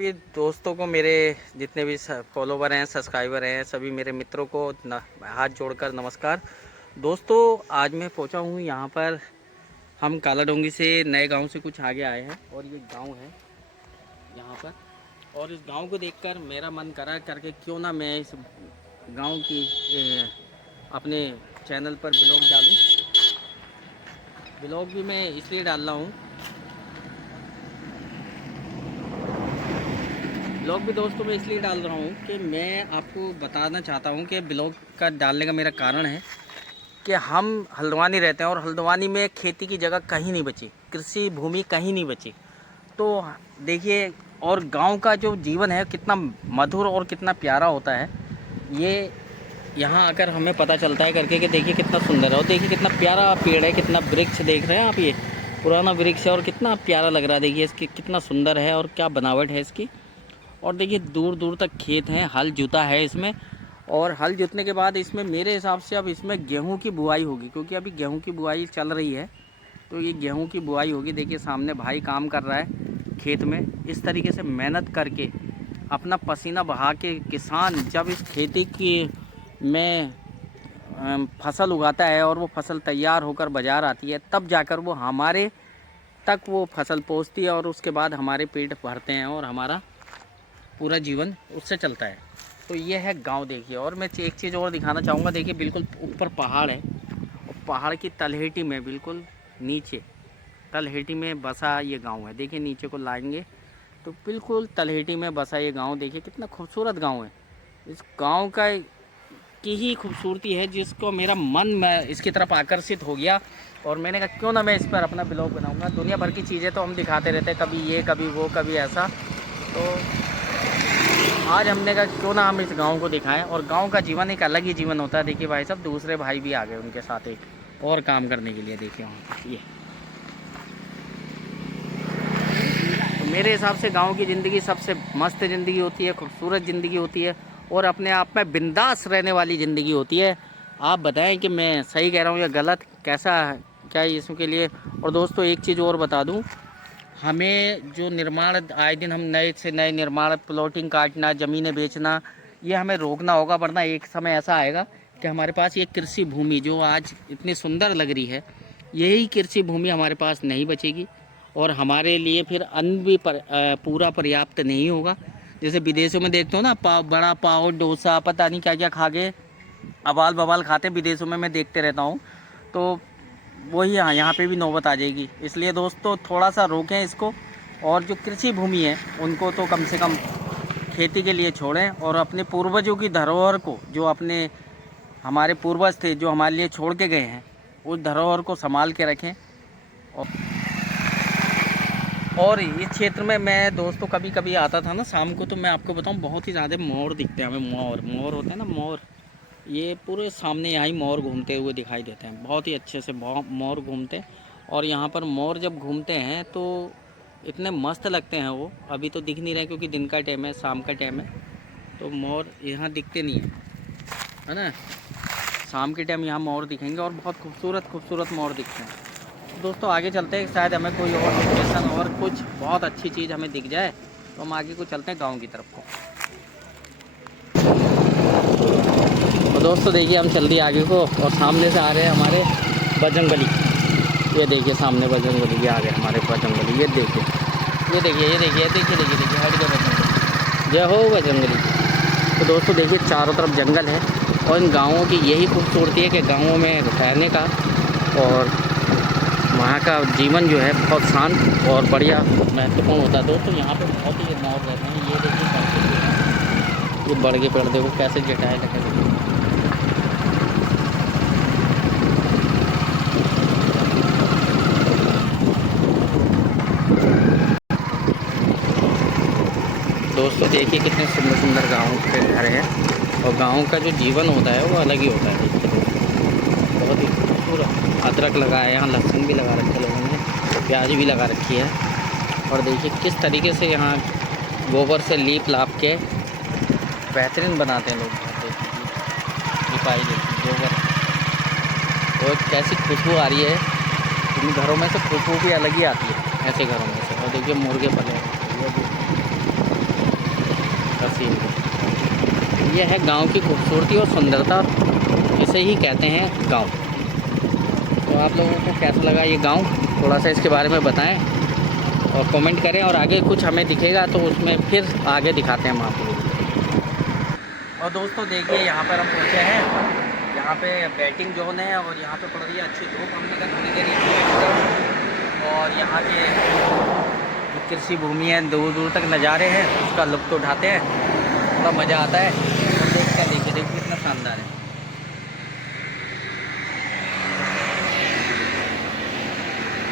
भी दोस्तों को, मेरे जितने भी फॉलोवर हैं, सब्सक्राइबर हैं, सभी मेरे मित्रों को हाथ जोड़कर नमस्कार। दोस्तों, आज मैं पहुंचा हूं यहाँ पर। हम कालाडोंगी से नए गांव से कुछ आगे आए हैं और ये गांव है यहाँ पर। और इस गांव को देखकर मेरा मन करा करके क्यों ना मैं इस गांव की अपने चैनल पर ब्लॉग डालूं। ब्लॉग भी मैं इसलिए डाल रहा हूँ, ब्लॉग भी दोस्तों मैं इसलिए डाल रहा हूँ कि मैं आपको बताना चाहता हूँ कि ब्लॉग का डालने का मेरा कारण है कि हम हल्द्वानी रहते हैं और हल्द्वानी में खेती की जगह कहीं नहीं बची, कृषि भूमि कहीं नहीं बची। तो देखिए, और गांव का जो जीवन है कितना मधुर और कितना प्यारा होता है, ये यहाँ आकर हमें पता चलता है करके कि देखिए कितना सुंदर है। और देखिए कितना प्यारा पेड़ है, कितना वृक्ष देख रहे हैं आप, ये पुराना वृक्ष है और कितना प्यारा लग रहा है। देखिए इसकी कितना सुंदर है और क्या बनावट है इसकी। और देखिए दूर दूर तक खेत हैं, हल जुता है इसमें। और हल जुतने के बाद इसमें मेरे हिसाब से अब इसमें गेहूं की बुआई होगी, क्योंकि अभी गेहूं की बुआई चल रही है। तो ये गेहूं की बुआई होगी। देखिए सामने भाई काम कर रहा है खेत में। इस तरीके से मेहनत करके अपना पसीना बहा के किसान जब इस खेती की में फसल उगाता है और वो फसल तैयार होकर बाज़ार आती है, तब जाकर वो हमारे तक वो फसल पहुंचती है और उसके बाद हमारे पेट भरते हैं और हमारा पूरा जीवन उससे चलता है। तो ये है गांव। देखिए, और मैं एक चीज़ और दिखाना चाहूँगा। देखिए बिल्कुल ऊपर पहाड़ है और पहाड़ की तलहटी में बिल्कुल नीचे तलहटी में बसा ये गांव है। देखिए नीचे को लाएंगे तो बिल्कुल तलहटी में बसा ये गांव। देखिए कितना खूबसूरत गांव है। इस गांव का की ही खूबसूरती है जिसको मेरा मन में इसकी तरफ आकर्षित हो गया। और मैंने कहा क्यों ना मैं इस पर अपना ब्लॉग बनाऊँगा। दुनिया भर की चीज़ें तो हम दिखाते रहते हैं, कभी ये कभी वो कभी ऐसा। तो आज हमने कहा क्यों ना हम इस गांव को दिखाएं। और गांव का जीवन एक अलग ही जीवन होता है। देखिए भाई साहब, दूसरे भाई भी आ गए उनके साथ एक और काम करने के लिए। देखिए वहाँ ये, तो मेरे हिसाब से गांव की ज़िंदगी सबसे मस्त ज़िंदगी होती है, खूबसूरत ज़िंदगी होती है और अपने आप में बिंदास रहने वाली ज़िंदगी होती है। आप बताएं कि मैं सही कह रहा हूँ या गलत, कैसा है क्या इसके लिए। और दोस्तों एक चीज़ और बता दूँ, हमें जो निर्माण आए दिन हम नए से नए निर्माण, प्लॉटिंग काटना, ज़मीनें बेचना, ये हमें रोकना होगा। वरना एक समय ऐसा आएगा कि हमारे पास ये कृषि भूमि जो आज इतनी सुंदर लग रही है, यही कृषि भूमि हमारे पास नहीं बचेगी और हमारे लिए फिर अन्न भी पूरा पर्याप्त नहीं होगा। जैसे विदेशों में देखते हो ना, पाव, बड़ा पाव, डोसा, पता नहीं क्या क्या खा के अबाल बबाल खाते विदेशों में मैं देखते रहता हूँ। तो वही यहाँ पे भी नौबत आ जाएगी। इसलिए दोस्तों थोड़ा सा रोकें इसको, और जो कृषि भूमि है उनको तो कम से कम खेती के लिए छोड़ें और अपने पूर्वजों की धरोहर को, जो अपने हमारे पूर्वज थे जो हमारे लिए छोड़ के गए हैं, उस धरोहर को संभाल के रखें। और इस क्षेत्र में मैं दोस्तों कभी कभी आता था ना शाम को, तो मैं आपको बताऊं बहुत ही ज़्यादा मोर दिखते हैं हमें। मोर होते हैं ना, मोर, ये पूरे सामने यहाँ ही मोर घूमते हुए दिखाई देते हैं। बहुत ही अच्छे से मोर घूमते हैं। और यहाँ पर मोर जब घूमते हैं तो इतने मस्त लगते हैं वो। अभी तो दिख नहीं रहे क्योंकि दिन का टाइम है, शाम का टाइम है, तो मोर यहाँ दिखते नहीं है ना। शाम के टाइम यहाँ मोर दिखेंगे और बहुत खूबसूरत खूबसूरत मोर दिखते हैं। तो दोस्तों आगे चलते हैं, शायद हमें कोई और लोकेशन और कुछ बहुत अच्छी चीज़ हमें दिख जाए तो हम आगे को चलते हैं गाँव की तरफ को। तो दोस्तों देखिए हम चल दिए आगे को और सामने से आ रहे हैं हमारे बजरंगबली। ये देखिए सामने बजरंगबली, ये आ गए हमारे बजरंगबली। ये देखिए ये देखिए ये देखिए देखिए देखिए देखिए हट गए बजरंगबली। जय हो बजरंगबली। तो दोस्तों देखिए चारों तरफ जंगल है और इन गाँवों की यही खूबसूरती है कि गाँवों में रहने का और वहाँ का जीवन जो है बहुत शांत और बढ़िया महत्वपूर्ण होता है। दोस्तों यहाँ पे बहुत ही मोर रहते हैं। ये देखिए ये बढ़ के पेड़ देखो कैसे जटाए लगे। दोस्तों देखिए कितने सुंदर सुंदर गाँव के घर हैं और गाँव का जो जीवन होता है वो अलग ही होता है। बहुत ही खूबसूरत। अदरक लगाया है यहाँ, लहसुन भी लगा रखे लोगों ने, प्याज भी लगा रखी है। और देखिए किस तरीके से यहाँ गोबर से लीप लाप के बेहतरीन बनाते हैं लोग। लिपाई देखिए गोबर, और कैसी खुशबू आ रही है। इन घरों में से खुशबू भी अलग ही आती है ऐसे घरों में से। और देखिए मुर्गे पले हैं, यह है गांव की खूबसूरती और सुंदरता, इसे ही कहते हैं गांव। तो आप लोगों को कैसा लगा ये गांव, थोड़ा सा इसके बारे में बताएं और कमेंट करें, और आगे कुछ हमें दिखेगा तो उसमें फिर आगे दिखाते हैं हम आप लोगों को। और दोस्तों देखिए यहाँ पर हम पहुँचे हैं, यहाँ पे बैटिंग जोन है और यहाँ पे पड़ रही है अच्छी धूप। हमने कहा थोड़ी देर बैठ और यहाँ के जो कृषि भूमि है, दूर दूर तक नज़ारे हैं, उसका लुत्फ़ उठाते हैं, थोड़ा मज़ा आता है। और देखिए कितना शानदार है।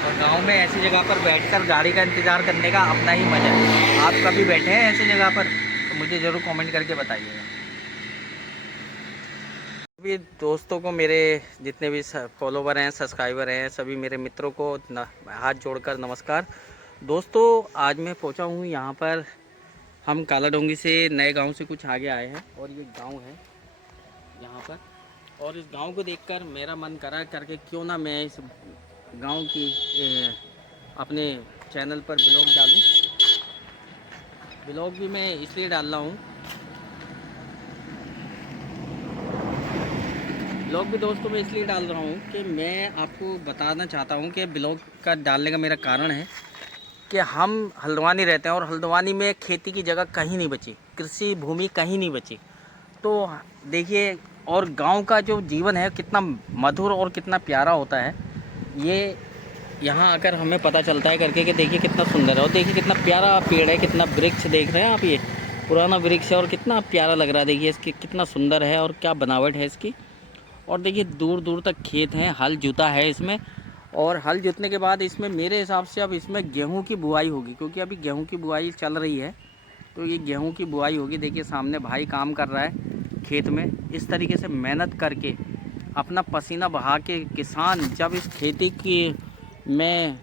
और गांव में ऐसी जगह पर बैठकर गाड़ी का इंतज़ार करने का अपना ही मज़ा है। आप कभी बैठे हैं ऐसी जगह पर तो मुझे ज़रूर कमेंट करके बताइएगा। सभी दोस्तों को, मेरे जितने भी फॉलोवर हैं, सब्सक्राइबर हैं, सभी मेरे मित्रों को हाथ जोड़कर नमस्कार। दोस्तों आज मैं पहुंचा हूं यहाँ पर, हम कालाडोंगी से नए गांव से कुछ आगे आए हैं और ये गांव है यहाँ पर। और इस गांव को देखकर मेरा मन करा करके क्यों ना मैं इस गांव की अपने चैनल पर ब्लॉग डालूं। ब्लॉग भी मैं इसलिए डाल रहा हूँ, ब्लॉग भी दोस्तों मैं इसलिए डाल रहा हूँ कि मैं आपको बताना चाहता हूँ कि ब्लॉग का डालने का मेरा कारण है कि हम हल्द्वानी रहते हैं और हल्द्वानी में खेती की जगह कहीं नहीं बची, कृषि भूमि कहीं नहीं बची। तो देखिए, और गांव का जो जीवन है कितना मधुर और कितना प्यारा होता है, ये यहाँ आकर हमें पता चलता है करके कि देखिए कितना सुंदर है। और देखिए कितना प्यारा पेड़ है, कितना वृक्ष देख रहे हैं आप, ये पुराना वृक्ष है और कितना प्यारा लग रहा है। देखिए इसकी कितना सुंदर है और क्या बनावट है इसकी। और देखिए दूर दूर तक खेत हैं, हल जुता है इसमें, और हल जुतने के बाद इसमें मेरे हिसाब से अब इसमें गेहूं की बुआई होगी, क्योंकि अभी गेहूं की बुआई चल रही है। तो ये गेहूं की बुआई होगी। देखिए सामने भाई काम कर रहा है खेत में। इस तरीके से मेहनत करके अपना पसीना बहा के किसान जब इस खेती की में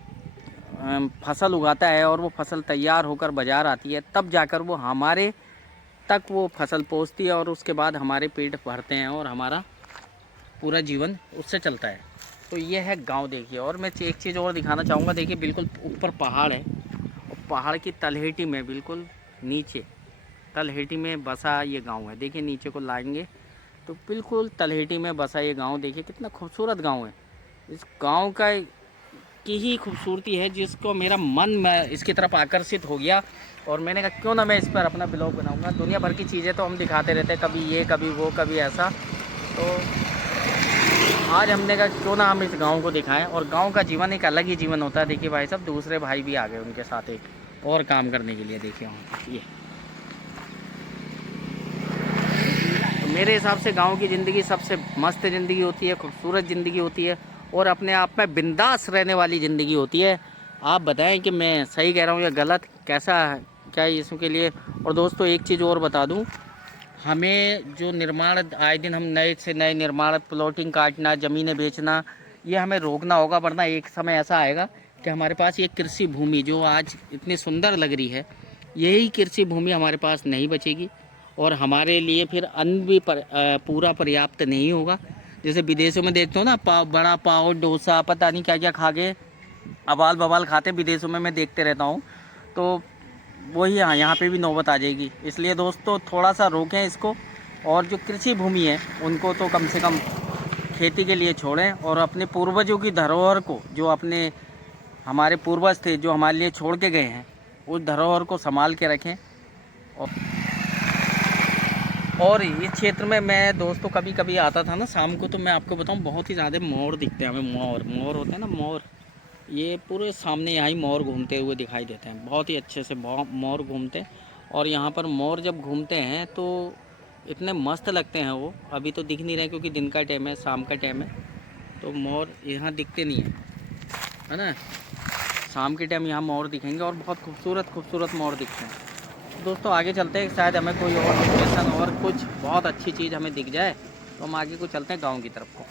फसल उगाता है और वो फसल तैयार होकर बाज़ार आती है, तब जाकर वो हमारे तक वो फसल पहुंचती है और उसके बाद हमारे पेट भरते हैं और हमारा पूरा जीवन उससे चलता है। तो ये है गांव। देखिए, और मैं एक चीज़ और दिखाना चाहूँगा। देखिए बिल्कुल ऊपर पहाड़ है और पहाड़ की तलहटी में बिल्कुल नीचे तलहटी में बसा ये गांव है। देखिए नीचे को लाएंगे तो बिल्कुल तलहटी में बसा ये गांव। देखिए कितना खूबसूरत गांव है। इस गांव का की ही खूबसूरती है जिसको मेरा मन में इसकी तरफ आकर्षित हो गया, और मैंने कहा क्यों ना मैं इस पर अपना ब्लॉग बनाऊँगा। दुनिया भर की चीज़ें तो हम दिखाते रहते हैं, कभी ये कभी वो कभी ऐसा। तो आज हमने कहा क्यों ना हम इस गांव को दिखाएं। और गांव का जीवन एक अलग ही जीवन होता है। देखिए भाई साहब दूसरे भाई भी आ गए उनके साथ एक और काम करने के लिए। देखिए वहाँ ये, तो मेरे हिसाब से गांव की ज़िंदगी सबसे मस्त ज़िंदगी होती है, खूबसूरत ज़िंदगी होती है और अपने आप में बिंदास रहने वाली ज़िंदगी होती है। आप बताएं कि मैं सही कह रहा हूँ या गलत, कैसा है क्या है इसके लिए। और दोस्तों एक चीज़ और बता दूँ, हमें जो निर्माण आए दिन हम नए से नए निर्माण, प्लॉटिंग काटना, ज़मीनें बेचना, ये हमें रोकना होगा, वरना एक समय ऐसा आएगा कि हमारे पास ये कृषि भूमि जो आज इतनी सुंदर लग रही है, यही कृषि भूमि हमारे पास नहीं बचेगी और हमारे लिए फिर अन्न भी पूरा पर्याप्त नहीं होगा। जैसे विदेशों में देखते हो ना, बड़ा पाव, डोसा, पता नहीं क्या क्या खा के अबाल बवाल खाते विदेशों में, मैं देखते रहता हूँ। तो वही यहाँ पे भी नौबत आ जाएगी। इसलिए दोस्तों थोड़ा सा रोकें इसको, और जो कृषि भूमि है उनको तो कम से कम खेती के लिए छोड़ें, और अपने पूर्वजों की धरोहर को, जो अपने हमारे पूर्वज थे जो हमारे लिए छोड़ के गए हैं, उस धरोहर को संभाल के रखें। और इस क्षेत्र में मैं दोस्तों कभी कभी आता था ना शाम को, तो मैं आपको बताऊं बहुत ही ज़्यादा मोर दिखते हैं हमें। मोर होते हैं ना, मोर, ये पूरे सामने यहाँ ही मोर घूमते हुए दिखाई देते हैं। बहुत ही अच्छे से मोर घूमते हैं, और यहाँ पर मोर जब घूमते हैं तो इतने मस्त लगते हैं वो। अभी तो दिख नहीं रहे क्योंकि दिन का टाइम है, शाम का टाइम है, तो मोर यहाँ दिखते नहीं है ना। शाम के टाइम यहाँ मोर दिखेंगे और बहुत खूबसूरत मोर दिखते हैं। दोस्तों आगे चलते हैं, शायद हमें कोई और लोकेशन और कुछ बहुत अच्छी चीज़ हमें दिख जाए, तो हम आगे को चलते हैं गाँव की तरफ को।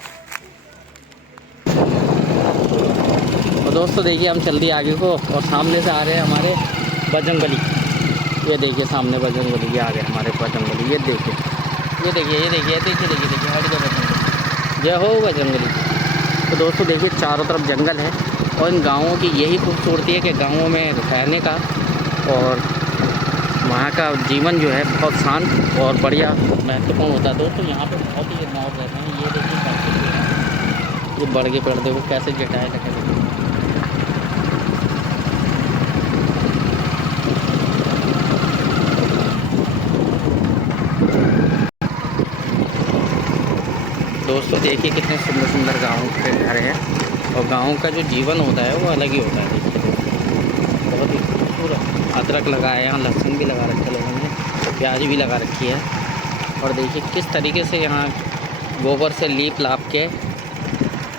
तो दोस्तों देखिए हम चल दिए आगे को, और सामने से आ रहे हैं हमारे बजरंगबली। ये देखिए सामने बजरंगबली, ये आ गए हमारे बजरंगबली। ये देखिए हट गए बजरंगबली। जय हो बजरंगबली। तो दोस्तों देखिए चारों तरफ जंगल है, और इन गाँवों की यही खूबसूरती है कि गाँवों में रहने का और वहाँ का जीवन जो है बहुत शांत और बढ़िया महत्वपूर्ण होता है दोस्तों। यहाँ पे बहुत ही मोर रहते हैं। ये देखिए कैसे ये बढ़ के पेड़ देखो कैसे जटाए लगे हुए। दोस्तों देखिए कितने सुंदर सुंदर गाँव के घर हैं और गाँव का जो जीवन होता है वो अलग ही होता है। देखिए बहुत ही खूबसूरत। अदरक लगाया है यहाँ, लहसुन भी लगा रखे लोगों ने, प्याज भी लगा रखी है। और देखिए किस तरीके से यहाँ गोबर से लीप लाप के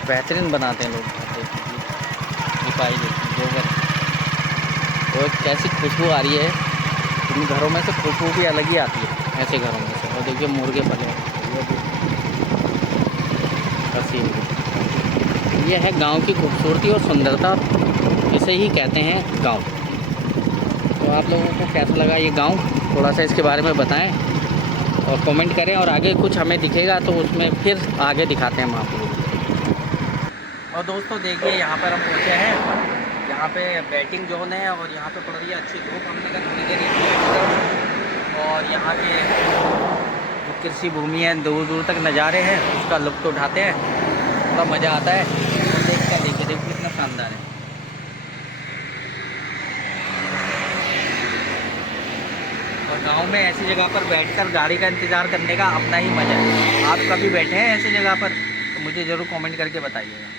बेहतरीन बनाते हैं लोग। देखिए लिपाई देखिए गोबर और कैसी खुशबू आ रही है। इन घरों में से खुशबू भी अलग ही आती है ऐसे घरों में से। और देखिए मुर्गे पले हसीन। ये है गांव की खूबसूरती और सुंदरता, इसे ही कहते हैं गांव। तो आप लोगों को कैसा लगा ये गांव, थोड़ा सा इसके बारे में बताएं और कमेंट करें। और आगे कुछ हमें दिखेगा तो उसमें फिर आगे दिखाते हैं हम आप लोगों को। और दोस्तों देखिए यहाँ पर हम पहुँचे हैं, यहाँ पे बैटिंग जोन है और यहाँ पे पड़ रही है अच्छी धूप। हमने कहा थोड़ी देर और यहाँ के जो कृषि भूमि है दूर दूर तक नज़ारे हैं उसका लुत्फ़ उठाते हैं, बड़ा मज़ा आता है। और देखिए कितना शानदार है। और गांव में ऐसी जगह पर बैठकर गाड़ी का इंतज़ार करने का अपना ही मज़ा है। आप कभी बैठे हैं ऐसी जगह पर तो मुझे ज़रूर कमेंट करके बताइएगा।